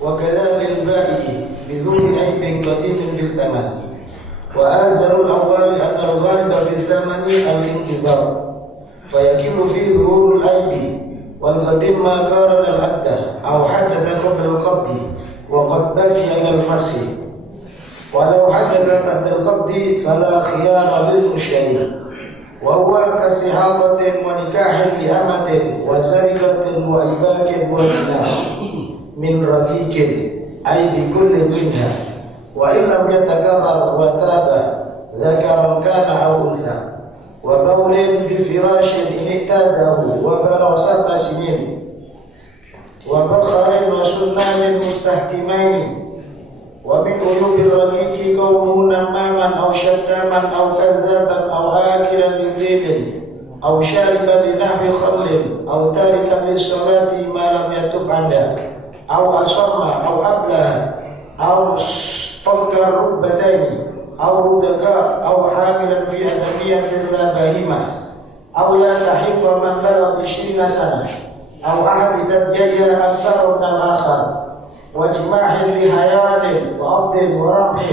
وكذلك البائع بذور عيب قديم في الثمن. وآذر الأول أن الغالب في الثمن الانتظار فيكل فيه ظهور العيب والقديم ما قارن الأدى أو حدث قبل القبض وقد بقي إلى الفصل. ولو حدث بعد القبض فلا خيار للمشتري، وهو كاستحاضة ونكاح لأمة وسرقة وإباك وزنا من رقيق أي بكل منها، وإن لم يتكرر وتاب ذكرا كان أو أنثى. وقول بفراش إن اعتاده وبلغ 7 سنين وبخر وسنان مستحكمين. ومن عيوب الرقيق كونه نماما أو شتاما أو كذابا أو آكلا للذيب أو شاربا لنحو خل أو تاركا للصلاة ما لم يتب عنها أو أصم أو أبله أو مستلقى الركبتين أو ردكاء أو حاملا في أدمية لا بهيمة أو لا تحيض من بلغ 20 سنة أو أحد ثديي أكثر من الآخر وجماح لحيوان وأرض ورمح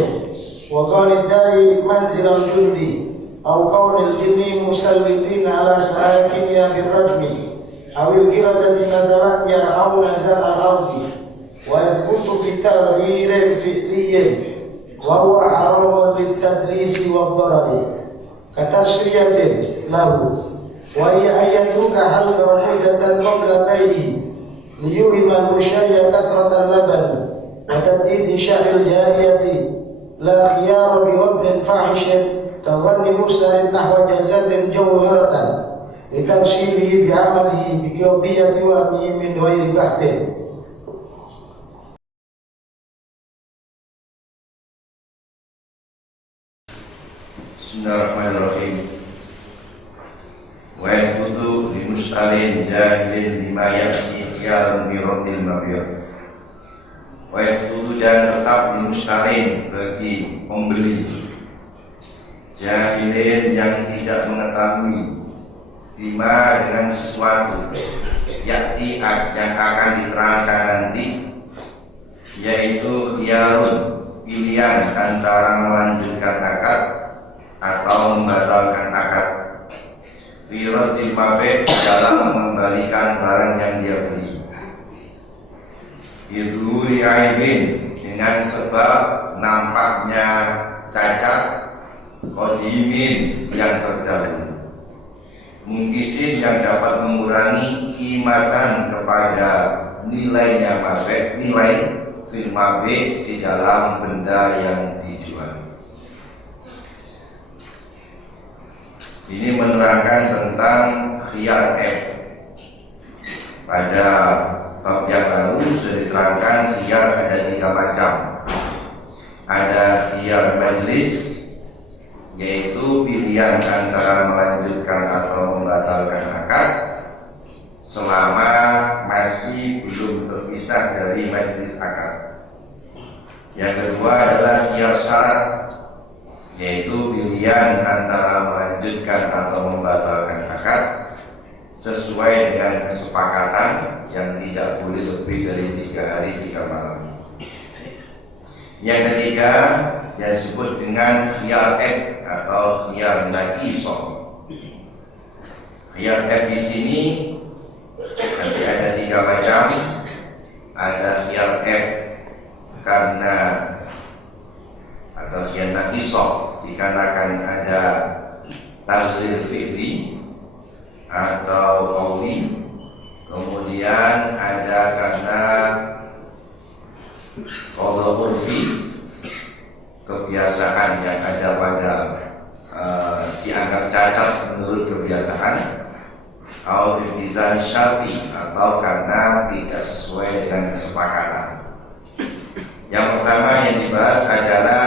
وقال الداري منزل الجند أو كون الجن مسلطين على ساكنها بالرجم أو القردة مثلا يرعون زرع الأرض ويثبت بتغيير فعلي وهو حرام للتدليس والضرر كتسرية له، وهي أن يترك حلق مدة قبل بيعه ليوهم المشتري كثرة اللبن وتدليل شعر الجارية. لا خيار بوبن فاحش كظن مسلم نحو جزاء جوهرة لتفسيره بعمله بقضية وهمه من غير بحث. Bismillahirrahmanirrahim. Wa yaqutu limustalin jahilin lima ya'ti khiyarun biradil mabiyah. Wa yaqutu dan tetap limustalin bagi pembeli jahilin yang tidak mengetahui lima dengan sesuatu ya'ti yang akan diterangkan nanti, yaitu khiyarun pilihan antara melanjutkan akad atau membatalkan akad, firadil mabiyah dalam mengembalikan barang yang dia beli, bidhuri aibin dengan sebab nampaknya cacat, qadimin yang terdahulu, mungkisin yang dapat mengurangi kimatan kepada nilainya mabiyah, nilai fil mabiyah di dalam benda yang dijual. Ini menerangkan tentang khiyar F. Pada bab yang lalu sudah diterangkan khiyar ada 3 macam. Ada khiyar majlis, yaitu pilihan antara melanjutkan atau membatalkan akad selama masih belum terpisah dari majlis akad. Yang kedua adalah khiyar syarat, yaitu pilihan antara melanjutkan atau membatalkan akad sesuai dengan kesepakatan yang tidak boleh lebih dari 3 hari 3 malam. Yang ketiga yang disebut dengan khiyar F atau khiyar naqisoh. Khiyar F di sini nanti ada 3 macam. Ada khiyar F karena atau khiyar naqisoh dikarenakan ada taghyir fi'li atau qauli, kemudian ada karena qadha urfi, kebiasaan yang ada pada dianggap cacat menurut kebiasaan, atau iltizam syar'i atau karena tidak sesuai dengan kesepakatan. Yang pertama yang dibahas adalah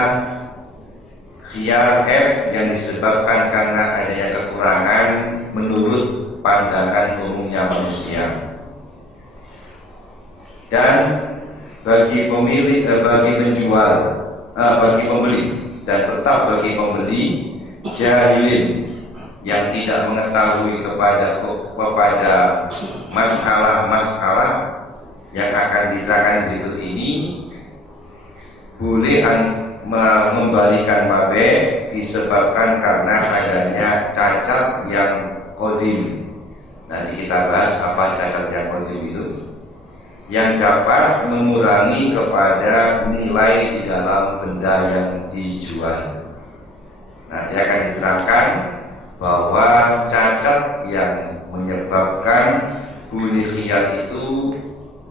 khiyar F yang disebabkan karena adanya kekurangan menurut pandangan umumnya manusia. Dan bagi pemilik, bagi penjual, bagi pembeli, dan tetap bagi pembeli jahilin yang tidak mengetahui kepada masalah-masalah yang akan diterangkan berikut ini boleh membalikan mabe disebabkan karena adanya cacat yang kodim. Nanti kita bahas apa cacat yang kodim itu, yang dapat mengurangi kepada nilai di dalam benda yang dijual. Nanti akan diterangkan bahwa cacat yang menyebabkan boleh khiyar itu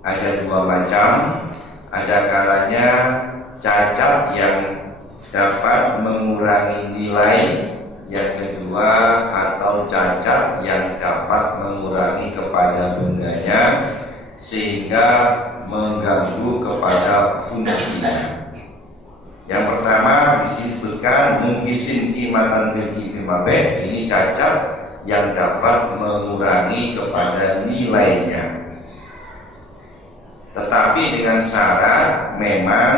ada dua macam. Ada kalanya cacat yang dapat mengurangi nilai, yang kedua atau cacat yang dapat mengurangi kepada bendanya sehingga mengganggu kepada fungsinya. Yang pertama disebutkan mungkisin qimatan bil qimabeh, ini cacat yang dapat mengurangi kepada nilainya. Tetapi dengan syarat memang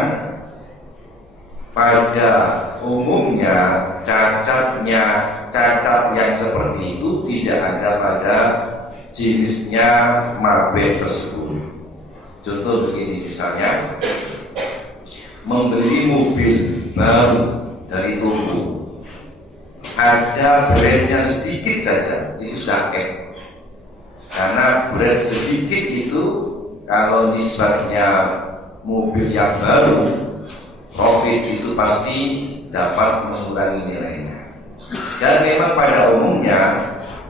pada umumnya cacat yang seperti itu tidak ada pada jenisnya mabeh tersebut. Contoh begini, misalnya membeli mobil baru dari toko, ada brandnya sedikit saja, itu sudah F. Karena brand sedikit itu kalau nisbatnya mobil yang baru, profit itu pasti dapat mengurangi nilainya. Dan memang pada umumnya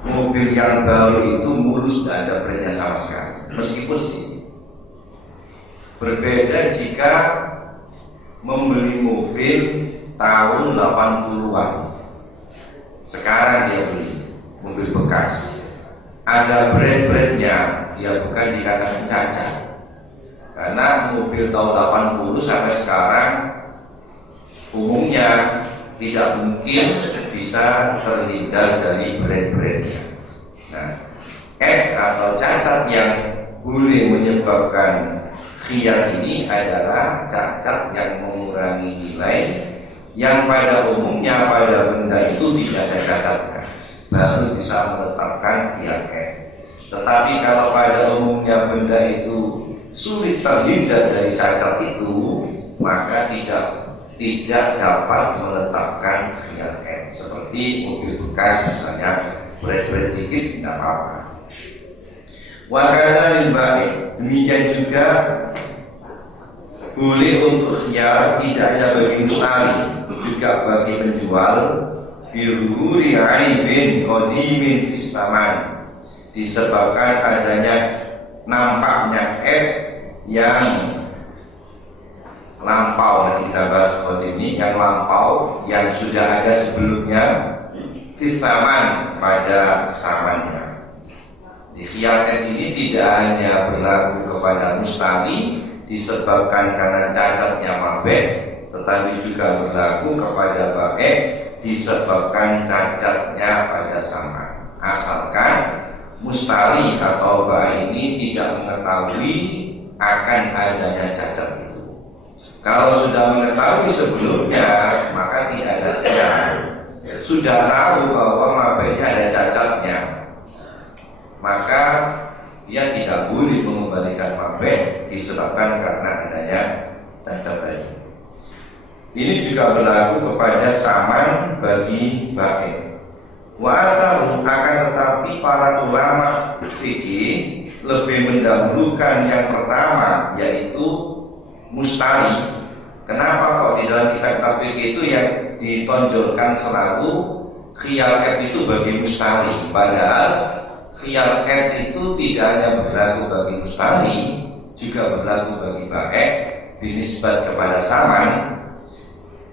mobil yang baru itu mulus, tidak ada brandnya sama sekali. Meskipun sih berbeda jika membeli mobil tahun 80-an. Sekarang dia beli mobil bekas, ada brand-brandnya, dia bukan dikatakan cacat. Karena mobil tahun 80 sampai sekarang umumnya tidak mungkin bisa terhindar dari brand-brandnya. Nah, atau cacat yang boleh menyebabkan khiyar ini adalah cacat yang mengurangi nilai, yang pada umumnya pada benda itu tidak ada cacatnya, baru bisa menetapkan khiyar F. Tetapi kalau pada umumnya benda itu sulit terhindar dari cacat itu, maka tidak dapat menetapkan khiyar F. Seperti mobil bekas misalnya, brand-brand sedikit tidak apa-apa. Wakana lil baik, demikian juga boleh untuk khiyar tidak hanya bagi mustari, juga bagi penjual firuri aibin qadimin fis saman, disebabkan adanya nampaknya F yang lampau. Nanti kita bahas qadim ini, yang lampau yang sudah ada sebelumnya fis saman, pada samannya. Di khiyar ini tidak hanya berlaku kepada mustari disebabkan karena cacatnya mabeh, tetapi juga berlaku kepada baik disebabkan cacatnya pada sama. Asalkan mustari atau baik ini tidak mengetahui akan adanya cacat itu. Kalau sudah mengetahui sebelumnya, maka tidak ada khiyar. Sudah tahu bahwa mabehnya ada cacatnya, maka dia tidak boleh mengembalikan mabeh disebabkan karena adanya cacat tadi. Ini juga berlaku kepada saman bagi baik. Wa'atharu, akan tetapi para ulama fikih lebih mendahulukan yang pertama, yaitu mustari. Kenapa kok di dalam kitab fikih itu yang ditonjolkan selalu khiyar F itu bagi mustari, padahal khiyar F itu tidak hanya berlaku bagi mustari, juga berlaku bagi baik binisbat kepada saman.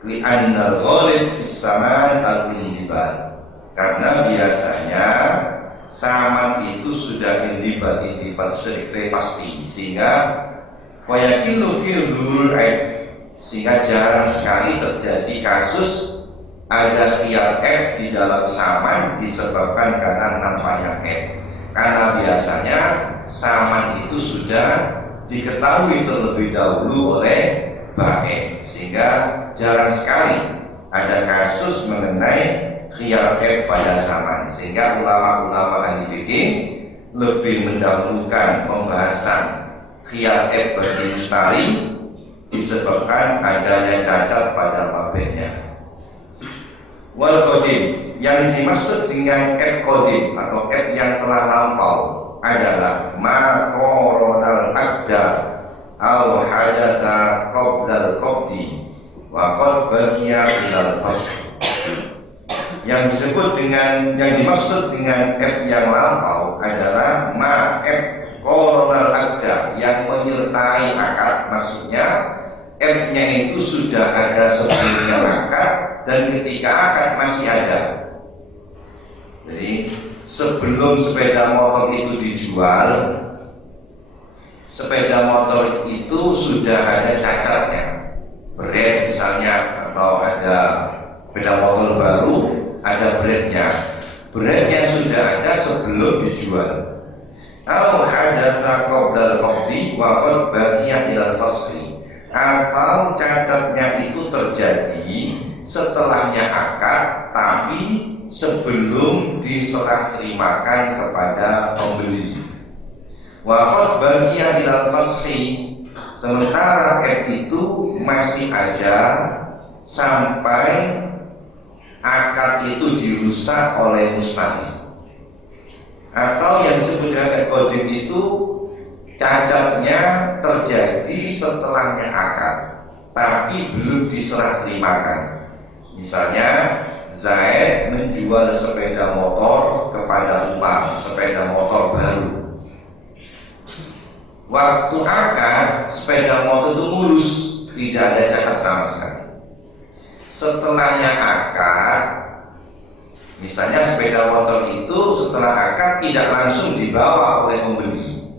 Li'annal ghalib fis saman al-inlibat, karena biasanya saman itu sudah inlibat sudah pasti, sehingga fayakilu fil dhurul aib, sehingga jarang sekali terjadi kasus ada khiyar F di dalam saman disebabkan karena nampaknya F. Karena biasanya saman itu sudah diketahui terlebih dahulu oleh baik, sehingga jarang sekali ada kasus mengenai khiyar F pada saman. Sehingga ulama-ulama ahli fikih lebih mendahulukan pembahasan khiyar F bagi mustari disebabkan adanya cacat pada mabeknya. Wal qadim, yang dimaksud dengan F qadim atau F yang telah lampau adalah ma qaronal aqda aw hadatsa qabla al-qabdi wa qad baqiya ilal fasl. Yang disebut dengan, yang dimaksud dengan F yang lampau adalah ma F qaronal aqda yang menyertai akad, maksudnya F-nya itu sudah ada sebelumnya akad dan ketika akad masih ada. Jadi sebelum sepeda motor itu dijual, sepeda motor itu sudah ada cacatnya, berat misalnya, atau ada sepeda motor baru ada beratnya, beratnya sudah ada sebelum dijual. Atau hadatsa qabla al-qabdi wa qad baqiya ilal fasli, atau cacatnya itu terjadi setelahnya akad tapi sebelum diserah terimakan kepada pembeli. Wa qad baqiya ilal fasli, sementara F itu masih ada sampai akad itu dirusak oleh mustahil. Atau yang disebut dengan qadim itu cacatnya terjadi setelahnya akad tapi belum diserah terimakan. Misalnya Zaid menjual sepeda motor kepada Umar, sepeda motor baru. Waktu akad sepeda motor itu mulus, tidak ada cacat sama sekali. Setelahnya akad, misalnya sepeda motor itu setelah akad tidak langsung dibawa oleh pembeli,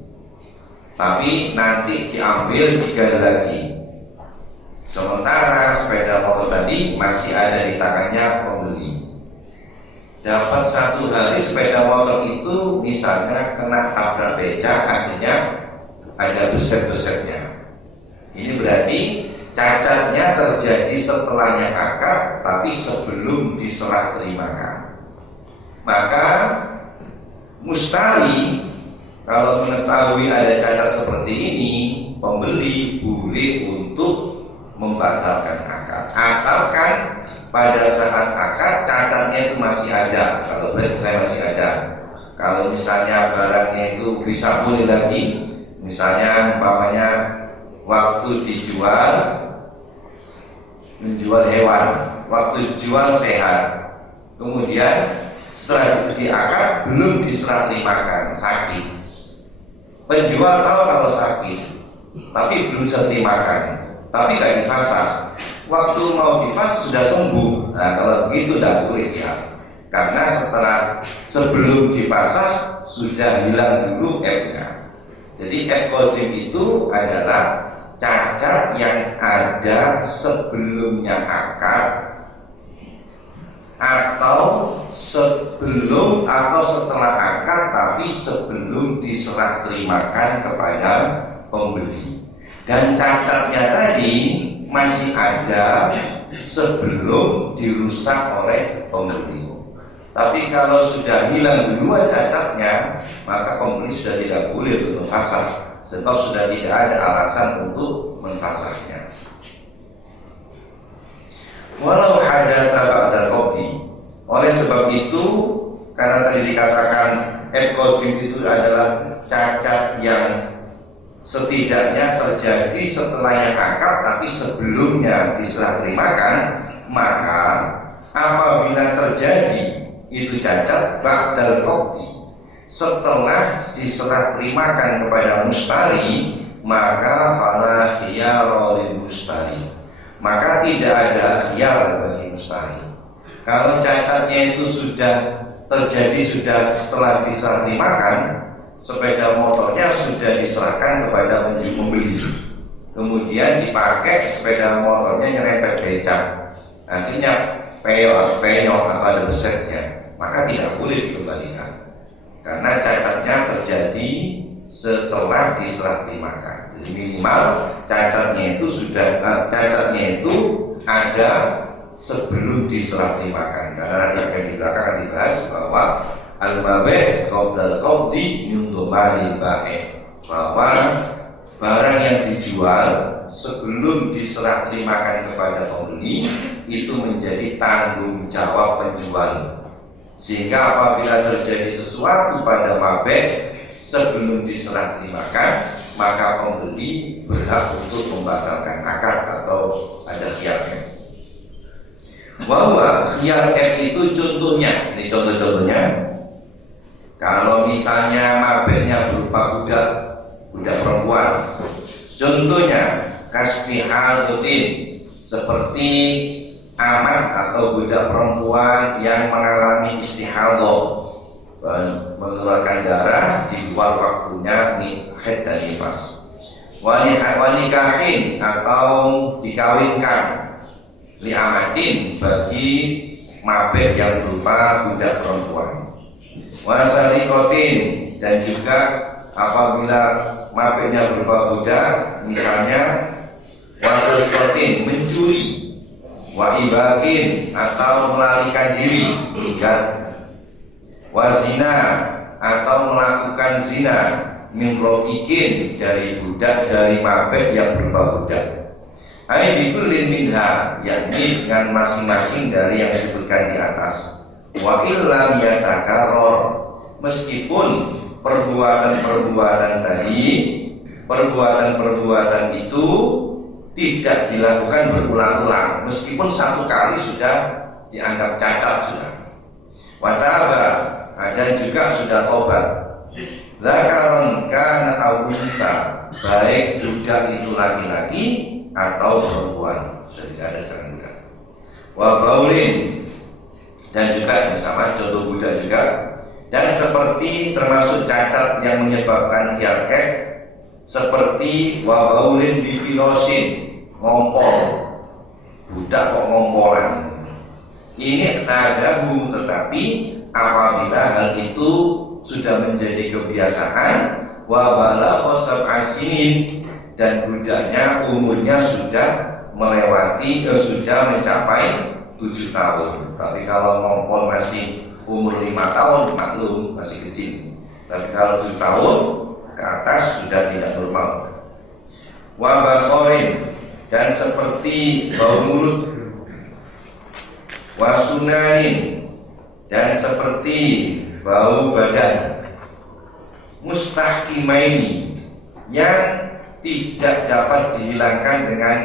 tapi nanti diambil digali lagi. Sementara sepeda motor tadi masih ada di tangannya pembeli. Dapat satu hari sepeda motor itu misalnya kena tabrak becak, akhirnya ada beset-besetnya. Ini berarti cacatnya terjadi setelahnya akad tapi sebelum diserah terimakan. Maka mustari kalau mengetahui ada cacat seperti ini, pembeli boleh untuk membatalkan akad, asalkan pada saat akad cacatnya itu masih ada. Kalau berarti saya masih ada. Kalau misalnya barangnya itu bisa pulih lagi, misalnya umpamanya waktu dijual menjual hewan, waktu dijual sehat, kemudian setelah di akad belum diserah terimakan, sakit. Penjual tahu kalau sakit, tapi belum diserah terimakan, tapi gak difasah. Waktu mau difasah sudah sembuh. Nah kalau begitu tidak boleh ya, karena sebelum difasah sudah hilang dulu F-nya. Jadi F qadim itu adalah cacat yang ada sebelumnya akad atau sebelum atau setelah akad tapi sebelum diserah terimakan kepada pembeli. Dan cacatnya tadi masih ada sebelum dirusak oleh pembeli. Tapi kalau sudah hilang duluan cacatnya, maka pembeli sudah tidak boleh untuk memfasah, sebab sudah tidak ada alasan untuk menfasahnya. Walau hadatsa ba'dal qabdi, oleh sebab itu, karena tadi dikatakan qadim itu adalah cacat yang setidaknya terjadi setelahnya akad tapi sebelumnya diserah terimakan, maka apabila terjadi itu cacat ba'dal qabdi setelah diserah terimakan kepada mustari, maka fala khiyara lil mustari, maka tidak ada khiyar bagi mustari. Kalau cacatnya itu sudah terjadi sudah setelah diserah terimakan, sepeda motornya sudah diserahkan kepada pembeli, kemudian dipakai sepeda motornya nyerempet becak, akhirnya penyok atau ada besetnya, maka tidak boleh dikembalikan karena cacatnya terjadi setelah diserah terimakan. Jadi minimal cacatnya itu ada sebelum diserah terimakan, karena nanti akan di belakang dibahas bahwa al-mabe' qabla al-qabdi min dhamanil ba'i, bahwa barang yang dijual sebelum diserah terimakan kepada pembeli itu menjadi tanggung jawab penjual. Sehingga apabila terjadi sesuatu pada mabeh sebelum diserah terimakan, maka pembeli berhak untuk membatalkan akad atau ada khiyar F. Bahwa khiyar F itu contohnya, ini contoh-contohnya. Kalau misalnya mabehnya berupa budak perempuan, contohnya kasbihalutin, seperti amat atau budak perempuan yang mengalami istihadah, mengeluarkan darah di luar waktunya haid dan nifas. Wanikahin atau dikawinkan, liamatin bagi mabeh yang berupa budak perempuan. Wasarikotin, dan juga apabila mabehnya berupa budak, misalnya wasarikotin mencuri, waibakin atau melarikan diri, wazina atau melakukan zina, mimrokikin dari budak dari mabeh yang berupa budak. Aidikullin minha, yakni dengan masing-masing dari yang disebutkan di atas. Wa illam yatakarrar, meskipun perbuatan-perbuatan tadi, perbuatan-perbuatan itu tidak dilakukan berulang-ulang, meskipun satu kali sudah dianggap cacat sudah. Wataba, dan juga sudah tobat. Zakaron kana aw unsa, baik budak itu laki-laki atau perempuan, sudah tidak ada sekarang budak. Wa baulin, dan juga yang sama contoh budak juga. Dan seperti termasuk cacat yang menyebabkan khiyar F, seperti wa baulin bifilosin, ngompol, budak kok ngompolan. Ini ada tetapi apabila hal itu sudah menjadi kebiasaan, wa balagha sab'asinin, dan budaknya umurnya sudah melewati sudah mencapai 7 tahun. Tapi kalau ngompol masih umur 5 tahun, maklum masih kecil. Tapi kalau 7 tahun ke atas sudah tidak normal. Wa bakhorin, dan seperti bau mulut. Wa sunanin, dan seperti bau badan. Mustahkimaini, yang tidak dapat dihilangkan dengan,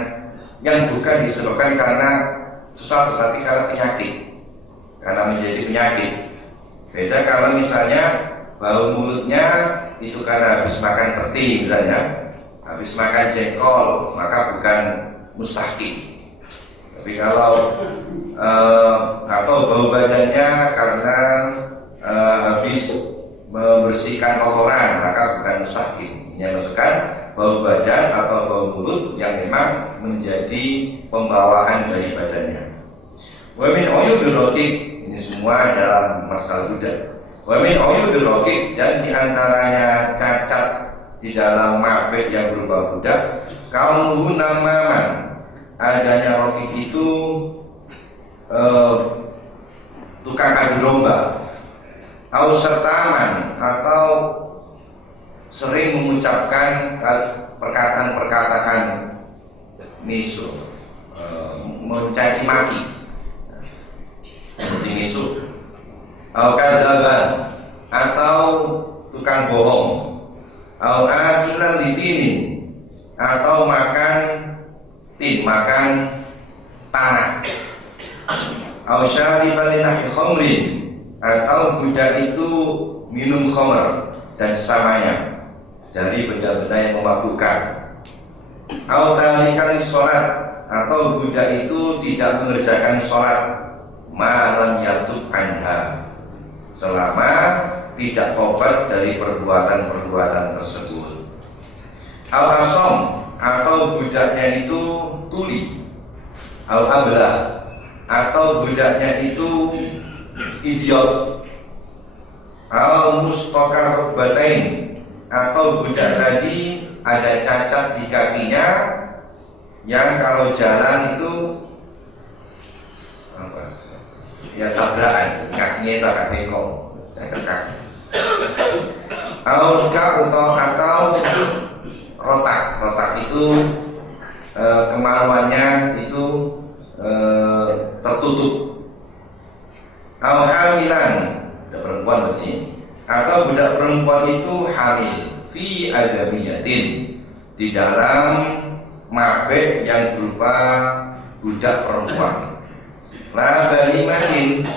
yang bukan disebabkan karena sesuatu tapi karena penyakit, karena menjadi penyakit. Beda kalau misalnya bau mulutnya itu karena habis makan peti misalnya, habis makan jengkol, maka bukan mustahkim. Tapi kalau atau bau badannya karena habis membersihkan kotoran, maka bukan mustahkim. Ini maksudkan bau badan atau bau mulut yang memang menjadi pembawaan dari badannya. Wa min uyubil raqiq, ini semua dalam masalah budak. Wa min uyubil raqiq, dan diantaranya cacat di dalam mabeh yang berupa budak, kaunuhu namaman, adanya raqiq itu tukang adu domba, au sertaman, atau sering mengucapkan perkataan-perkataan misu, mencaci maki, seperti misu, au kadzaban, atau tukang bohong, au akilan litinin, atau makan tanah, au syariban linahyi khamrin, atau budak itu minum khamr dan sesamanya dari benda-benda yang memabukkan. Au tarikan sholat, atau budak itu tidak mengerjakan sholat malam yatub anha, selama tidak tobat dari perbuatan-perbuatan tersebut. Au asom, atau budaknya itu tuli. Au ablah, atau budaknya itu idiot. Au mustaqar batain, atau budak tadi ada cacat di kakinya yang kalau jalan itu apa? Ya tabrakan, kakinya tak bengkok, cacat kaki. Atau rotak itu kemaluannya itu tertutup. Hamilan, budak perempuan berarti, atau budak perempuan itu hamil fi adamiyatin, di dalam mabek yang berupa budak perempuan. La balimatin,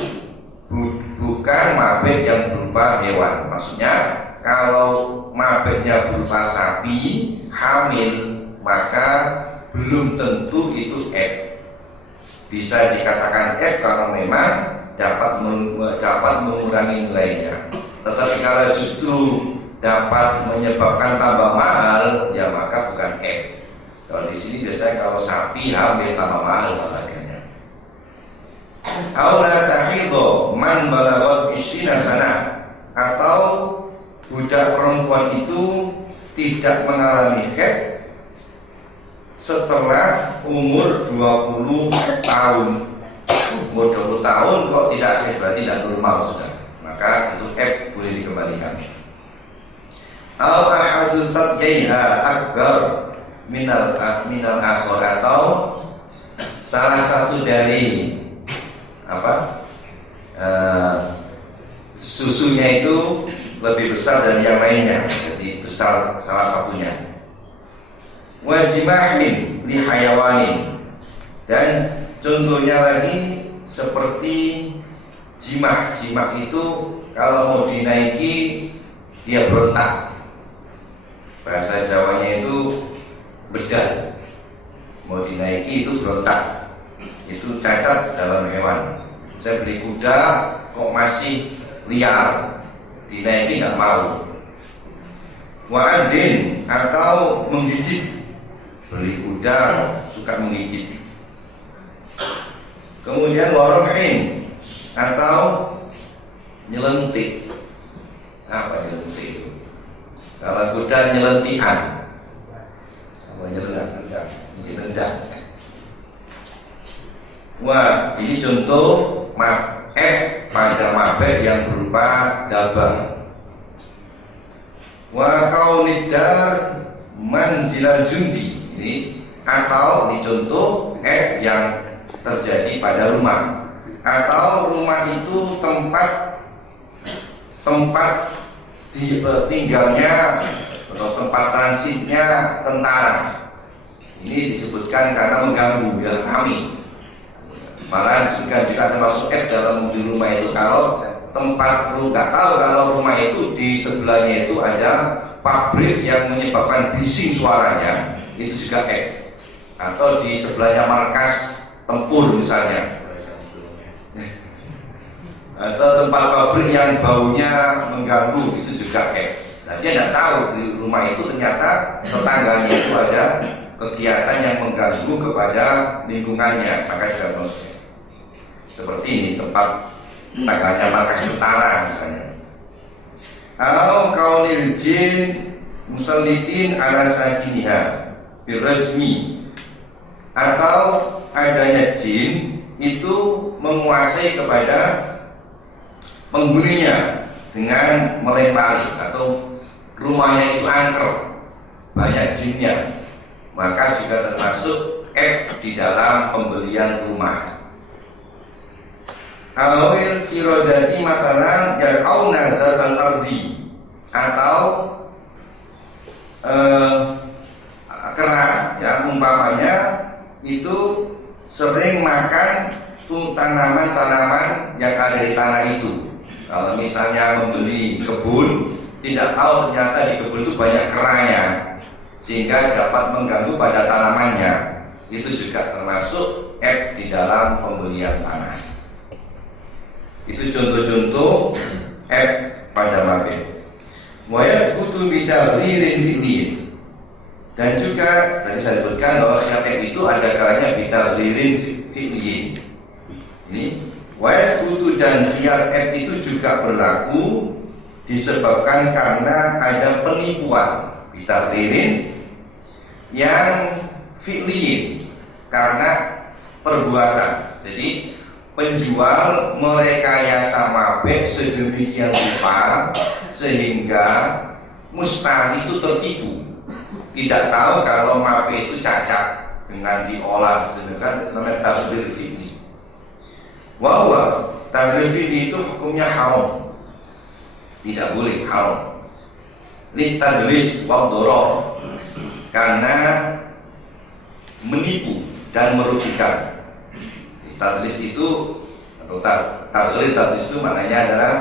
bukan mabek yang berupa hewan. Maksudnya kalau mabeknya berupa sapi hamil, maka belum tentu itu bisa dikatakan kalau memang dapat mengurangi nilainya. Tetapi kalau justru dapat menyebabkan tambah mahal, ya maka bukan Kalau di sini biasanya kalau sapi hamil tambah mahal harganya. Aula tahidho man balagot isrina sana, atau budak perempuan itu tidak mengalami haid setelah umur 20 tahun. Umur 20 tahun kok tidak haid, berarti tidak normal sudah, maka itu boleh dikembalikan. Al ahadul tatjaiha akbar minal akhor, atau salah satu dari susunya itu lebih besar dari yang lainnya, jadi besar salah satunya. Wajimahin li hayawanin, dan contohnya lagi seperti jimah. Jimah itu kalau mau dinaiki dia berontak, bahasa Jawanya itu bedal. Mau dinaiki itu berontak, itu cacat dalam hewan. Saya beli kuda kok masih liar, dinaiki nggak mau. Wa'adin, atau menggigit. Beli kuda suka menggigit. Kemudian warohin, atau nyelentik. Apa nyelentik itu? Kalau kuda nyelentikan, apa nyelentik? Wah, ini contoh pada mabek yang berupa gabah. Wa kaunidar manzilal jundi, ini atau ini contoh yang terjadi pada rumah, atau rumah itu tempat tinggalnya atau tempat transitnya tentara. Ini disebutkan karena mengganggu ya kami. Malah juga termasuk dalam di rumah itu, kalau tempat lu nggak tahu kalau rumah itu di sebelahnya itu ada pabrik yang menyebabkan bising suaranya, itu juga atau di sebelahnya markas tempur misalnya, atau tempat pabrik yang baunya mengganggu, itu juga Nah, dia tidak tahu di rumah itu ternyata tetangganya itu ada kegiatan yang mengganggu kepada lingkungannya, maka juga manusia. Seperti ini tempat tetangganya markas tentara misalnya. Atau kaulil jin musallitin ala sakiniha birrajmi, atau adanya jin itu menguasai kepada penghuninya dengan melempari, atau rumahnya itu angker, banyak jinnya, maka juga termasuk di dalam pembelian rumah. Awil kirodati masalah yakau nazar al-ardi, atau kera yang umpamanya itu sering makan tanaman-tanaman yang ada di tanah itu. Kalau misalnya membeli kebun, tidak tahu ternyata di kebun itu banyak keranya, sehingga dapat mengganggu pada tanamannya, itu juga termasuk di dalam pembelian tanah. Itu contoh-contoh pada mabek. Wayat butuh bidaghirin fi'lin, dan juga tadi saya sebutkan bahwa syariat itu ada kalanya bidaghirin fi'lin. Ini wayat butuh dan khiyar itu juga berlaku disebabkan karena ada penipuan bidaghirin yang fi'lin karena perbuatan. Jadi penjual merekayasa mabek sedemikian rupa sehingga mustahil itu tertipu. tidak tahu kalau mape itu cacat dengan diolah sedangkan itu namanya tabdil fi'li. Wahwa tabdil fi'li itu hukumnya haram, tidak boleh, haram. Litadlis wa dharar, karena menipu dan merugikan. Tadlis itu atau tadlis itu maknanya adalah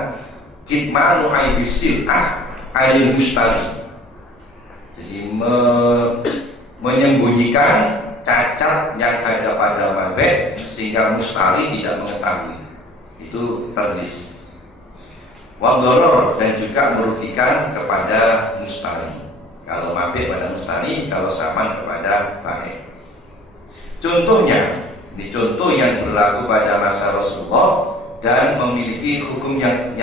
kitmanu aibi sil'ah ail mustari. Jadi menyembunyikan cacat yang ada pada mabek sehingga mustari tidak mengetahui. Itu tadlis. Wa dharar, dan juga merugikan kepada mustari. Kalau mabek pada mustari, kalau saman kepada baik. Contohnya, di contoh yang berlaku pada masa Rasulullah dan memiliki hukumnya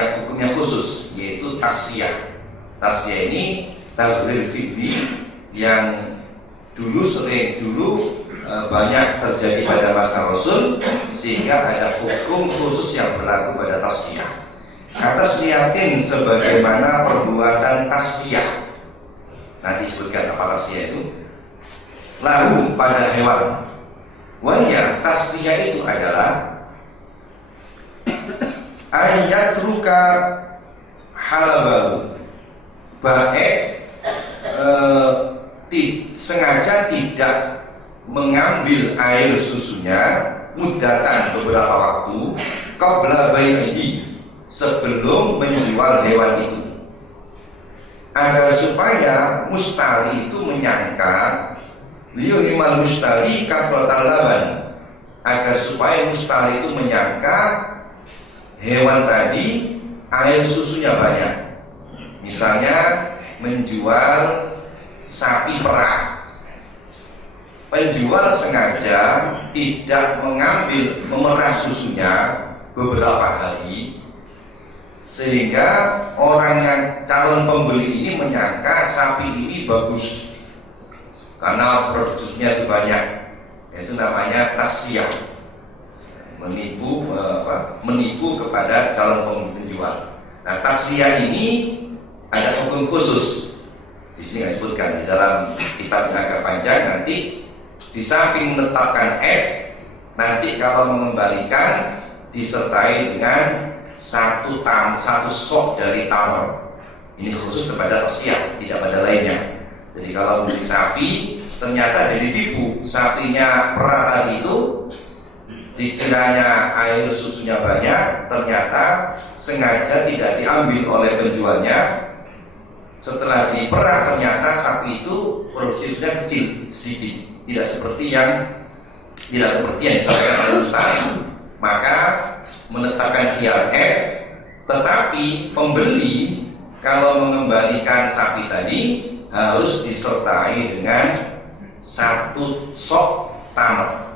khusus, yaitu tasfiyah. Tasfiyah ini taghyir fi'li yang dulu banyak terjadi pada masa Rasul, sehingga ada hukum khusus yang berlaku pada tasfiyah. Tasfiyatin sebagaimana perbuatan tasfiyah. Nanti disebutkan apa tasfiyah itu. Lalu pada hewan. Wahya tasfiyah itu adalah ayat ruka halabahu, baik sengaja tidak mengambil air susunya mudatan beberapa waktu qabla bai'i, sebelum menjual hewan itu, agar supaya mustari itu menyangka liyuhimal mustari kafratal laban, agar supaya mustari itu menyangka hewan tadi air susunya banyak. Misalnya menjual sapi perah, penjual sengaja tidak memerah susunya beberapa hari, sehingga orang yang calon pembeli ini menyangka sapi ini bagus karena produksinya itu banyak. Itu namanya tasfiyah, menipu kepada calon penjual. Nah, tasfiyah ini ada hukum khusus. Di sini disebutkan di dalam kitab Agak Panjang. Nanti di samping menetapkan nanti kalau mengembalikan disertai dengan satu sok dari tamar. Ini khusus kepada tasfiyah, tidak pada lainnya. Jadi kalau beli sapi ternyata jadi ditipu, sapinya perah tadi itu dikiranya air susunya banyak, ternyata sengaja tidak diambil oleh penjualnya. Setelah diperah ternyata sapi itu produksi susunya kecil, sedikit, tidak seperti yang disampaikan oleh Ustaz. Maka menetapkan khiyar tetapi pembeli kalau mengembalikan sapi tadi harus disertai dengan satu sok tamar.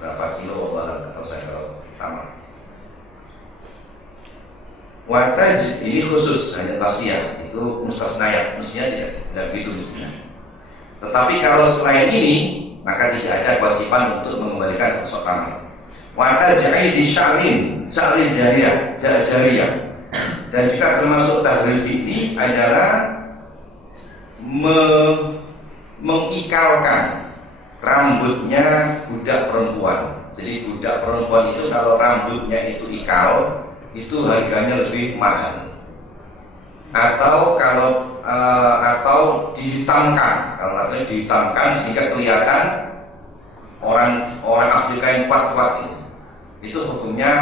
Berapa kilo atau saya kalau tamar. Wataj ini khusus hanya tasfiyah, itu mustasnayat, mestinya tidak begitu mestinya. Tetapi kalau selain ini maka tidak ada kewajiban untuk mengembalikan sok tamar. Wataj di sya'rin jariyah, dan juga termasuk tahlil fi'li adalah mengikalkan rambutnya budak perempuan. Jadi budak perempuan itu kalau rambutnya itu ikal, itu harganya lebih mahal. Atau atau dihitamkan, kalau artinya dihitamkan sehingga kelihatan orang Afrika yang kuat-kuat itu hukumnya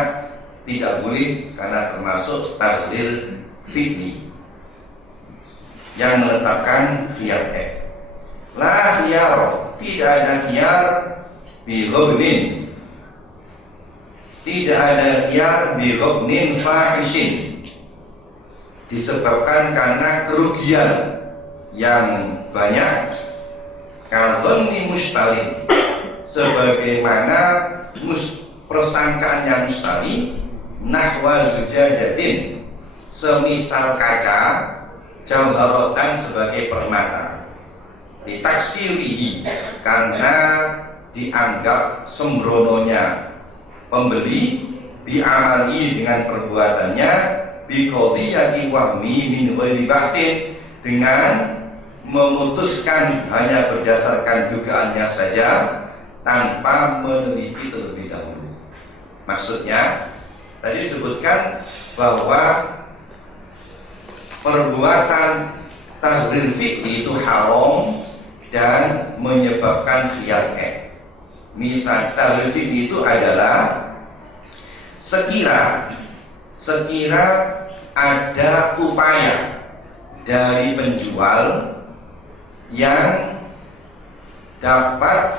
tidak boleh karena termasuk tahlil fi'li yang menetapkan khiyar. La khiyar, tidak ada khiyar bihubnin, tidak ada khiyar bihubnin fahishin, disebabkan karena kerugian yang banyak. Kadhonni mustali, sebagaimana persangkaan yang mustali, nahwa zujajatin, semisal kaca, jawharatan sebagai permata, ditaksirihi, karena dianggap sembrononya pembeli, bi'amali dengan perbuatannya, biqadiyati wahmi min ghairi bahtin, dengan memutuskan hanya berdasarkan dugaannya saja tanpa meneliti terlebih dahulu. Maksudnya tadi disebutkan bahwa perbuatan tahlil fikih itu haram dan menyebabkan khiyar. Misal tahlil fikih itu adalah sekira ada upaya dari penjual yang dapat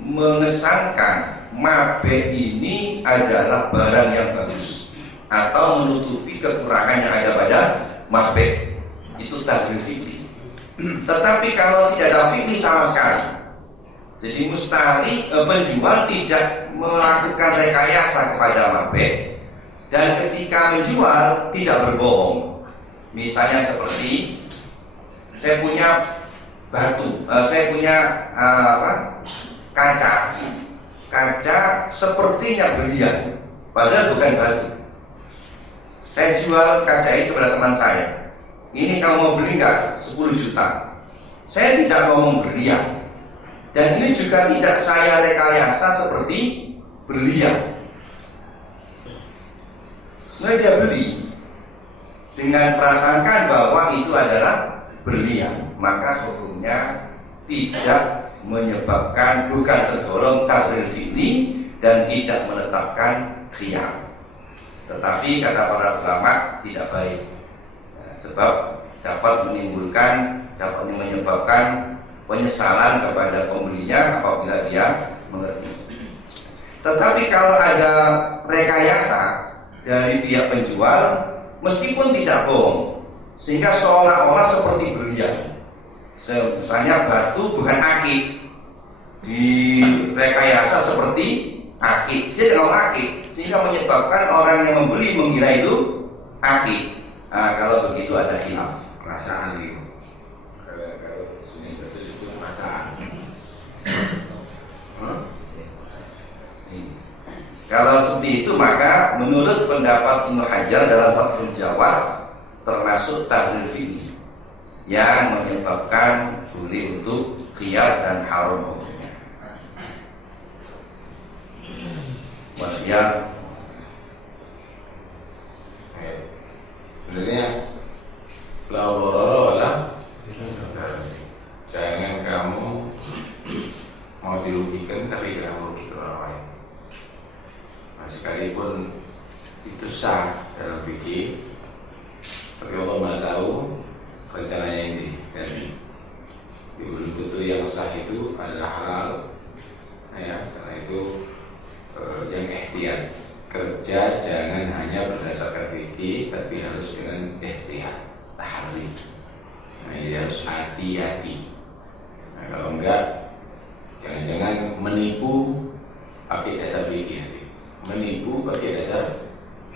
mengesankan mabeh ini adalah barang yang bagus atau menutupi kekurangan yang ada pada mabeh, itu tahlil fikih. Tetapi kalau tidak ada fikih sama sekali, jadi mustahil penjual tidak melakukan rekayasa kepada mabeh, dan ketika menjual tidak berbohong. Misalnya seperti saya punya batu, saya punya kaca sepertinya berlian, padahal bukan batu. Saya jual kaca itu kepada teman saya. Ini kamu mau beli nggak? 10 juta. Saya tidak ngomong berlian, dan ini juga tidak saya rekayasa seperti berlian. Setelah dia beli dengan prasangka bahwa itu adalah berlian, maka hukumnya tidak menyebabkan, bukan tergolong tahlil fikih dan tidak menetapkan khiyar. Tetapi kata para ulama tidak baik, sebab dapat menyebabkan penyesalan kepada pembelinya apabila dia mengerti. Tetapi kalau ada rekayasa dari pihak penjual, meskipun tidak bohong, sehingga seolah-olah seperti berlian. Misalnya batu bukan akik, direkayasa seperti akik, jadi kalau akik, sehingga menyebabkan orang yang membeli mengira itu akik. Nah, kalau begitu ada khilaf. Perasaan itu. Kalau sini betul itu perasaan. Kalau seperti itu, maka menurut pendapat Ibnu Hajar dalam Fathul Jawad termasuk tahlil fikih yang menyebabkan boleh untuk khiyar dan haram hukumnya. Wasiat. Sebenarnya lawororo lah. Jangan kamu mau dirugikan tapi kamu rugikan orang lain. Nah, sekalipun itu sah dalam fikih, tapi Allah Maha tahu rencananya ini. Dan belum tentu yang sah itu adalah halal. Nah, ya, karena itu yang ikhtiar. Kerja jangan hanya berdasarkan fikih, tapi harus dengan ikhtiar, tahlil. Nah, ini harus hati-hati. Nah, kalau enggak, jangan-jangan menipu pakai dasar fikih. Menipu pakai dasar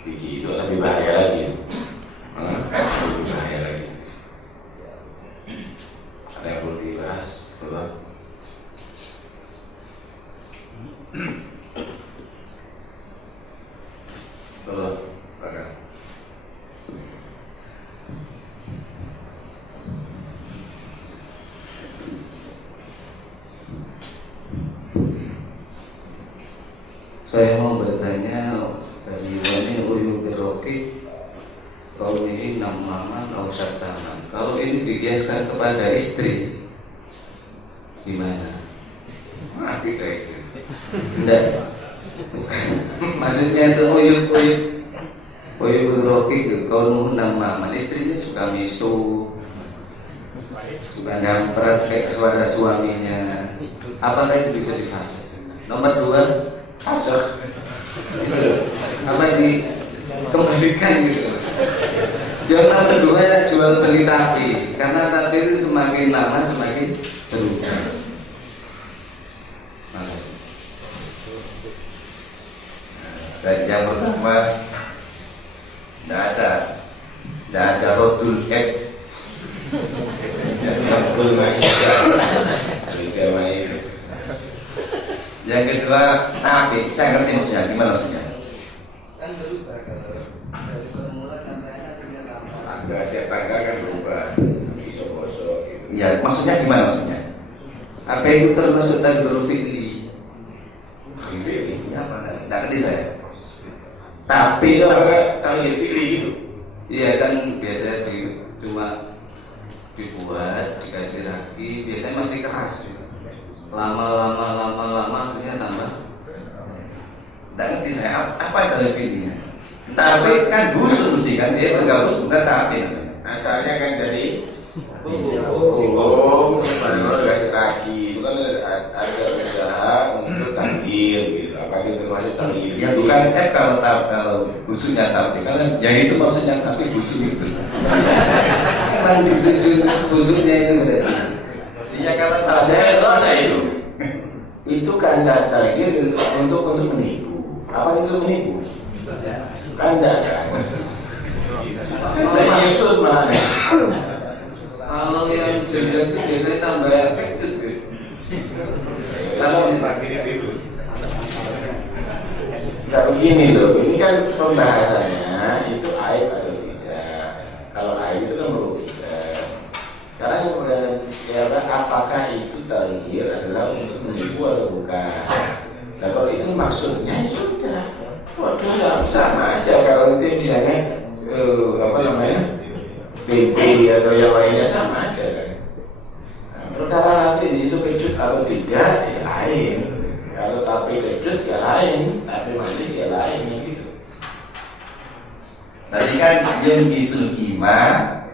fikih itu lebih bahaya lagi. Lebih bahaya lagi. Ada yang perlu dibahas, betul? Betul, bahkan. Saya mau bertanya dari Wani Uyu Biroki Kaulihi Namaman Ausataman. Kalau ini dikiaskan kepada istri, gimana? Mati ke istri. Tidak. Maksudnya itu Uyu Biroki itu Kaulihi Namaman, istrinya suka misu, suka damprat kayak suara suaminya. Apakah itu bisa difasih? Nomor 2, fasik, apa dikembalikan gitu. Yang kedua, jual beli tapi, karena tapi itu semakin lama semakin berubah. Dan yang pertama, tidak ada rodul F. Yang kedua, tapi saya ngerti maksudnya, gimana maksudnya? Kan berubah dari permulaan sampai akhirnya Tangga setiap tangga kan berubah, bisa bosok gitu. Iya, maksudnya gimana maksudnya? Apa itu termasuk tadbirul fikri? Ini apa? Nggak ngerti saya. Tapi itu apa? Tauhid fikri itu. Iya kan biasanya cuma dibuat, dikasih lagi, biasanya masih keras. Lama akhirnya tambah. Nggak ngerti saya apa itu fikrinya. Tapi kan busuk mesti kan? Dia nggak busuk nggak tapi. Asalnya kan dari hukum, baru dikasih kaki. Itu kan ada usaha untuk takdir gitu. Apa itu termasuk takdir? Ya bukan kalau busuknya tapi karena yang itu maksudnya tapi busuk itu. Kan dituju busuknya itu berarti. Iya kalau Ada itu. Itu kan takdir untuk menipu. Apa itu menipu? Kan enggak kan? Maksud mana? Kalau yang jelek itu biasanya tambah efektif. Kalau nggak begini loh, ini kan pembahasannya itu aib atau tidak. Kalau aib itu kan merugikan. Sekarang ya, apakah itu tahir adalah untuk menipu atau bukan? Nah kalau itu maksudnya ya sudah. Waduh, sama aja kalau itu misalnya apa namanya PP atau yang lainnya sama aja kan. Nah, perkara nanti di situ kecut atau tidak ya lain. Kalau tapi kecut ya lain, tapi manis ya lain gitu. tadi kan yang kisulkima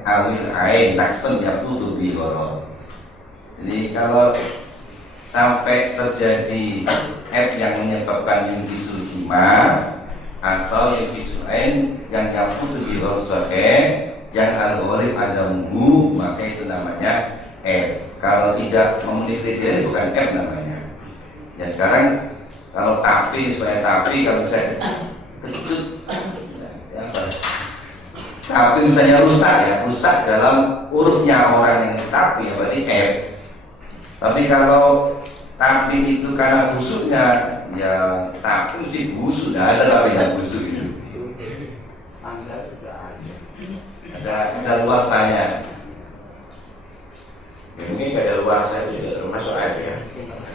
awil ain taksen ya futu bihoro. Jadi kalau sampai terjadi F yang menyebabkan yang kisulkima atau yang kisuain yang yafutu bihoro sohe yang algoritm ada munggu, maka itu namanya F. Kalau tidak memenuhi kriteria bukan F namanya. Ya sekarang kalau tapi supaya tapi kalau saya kecut ya, tapi misalnya rusak dalam hurufnya orang yang tapi ya berarti F. Tapi kalau tapi itu karena busuknya ya tapi sih busuk, tidak ada tapi yang busuk itu. Ada luasanya. Ya, mungkin ada luasa juga termasuk aib ya.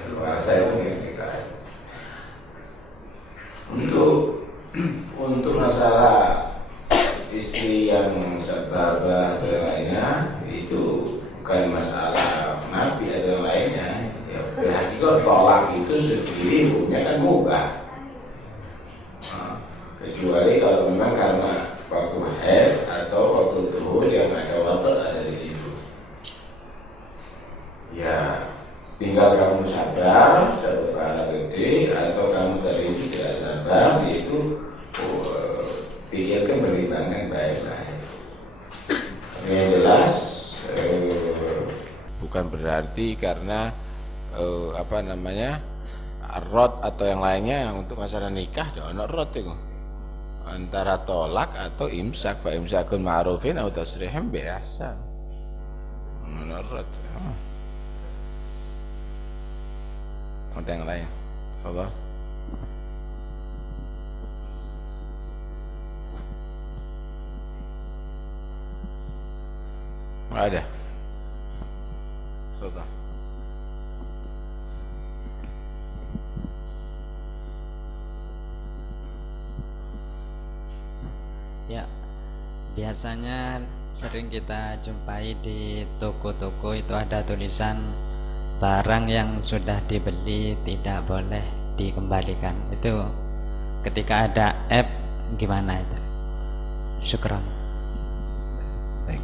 Luasa itu mungkin kita aib. Untuk masalah istri yang sababah atau yang lainnya itu bukan masalah nabi atau yang lainnya. Ya, berarti kok tolak itu sendiri hukumnya kan mubah. Nah, kecuali kalau memang karena waktu haid atau waktu tuhur yang ada waktu ada di situ. Ya, tinggal kamu sadar seberapa gede atau kamu tadi tidak sadar itu pikirkan pertimbangan baik-baik. Yang jelas bukan berarti karena apa namanya rot atau yang lainnya untuk masalah nikah jangan rot itu antara tolak atau imsak, fa imsakun ma'rufin atau tasrihim biasa menurut ada yang lain apa ada coba ya, biasanya sering kita jumpai di toko-toko itu ada tulisan barang yang sudah dibeli tidak boleh dikembalikan. Itu ketika ada app gimana itu? Syukran. Baik.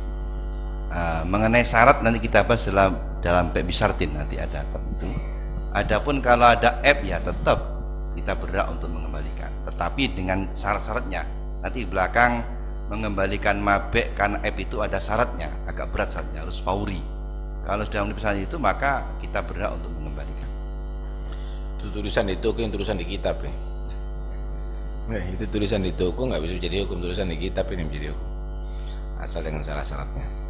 Mengenai syarat nanti kita bahas dalam bab syartin nanti ada itu. Adapun kalau ada app ya tetap kita berhak untuk mengembalikan, tetapi dengan syarat-syaratnya. Nanti di belakang mengembalikan mabek karena app itu ada syaratnya, agak berat syaratnya, harus fauri. Kalau sudah menulis itu maka kita berhak untuk mengembalikan. Itu tulisan di toko yang tulisan di kitab nih. Itu tulisan di toko nggak bisa jadi hukum, tulisan di kitab ini menjadi hukum asal dengan syarat-syaratnya.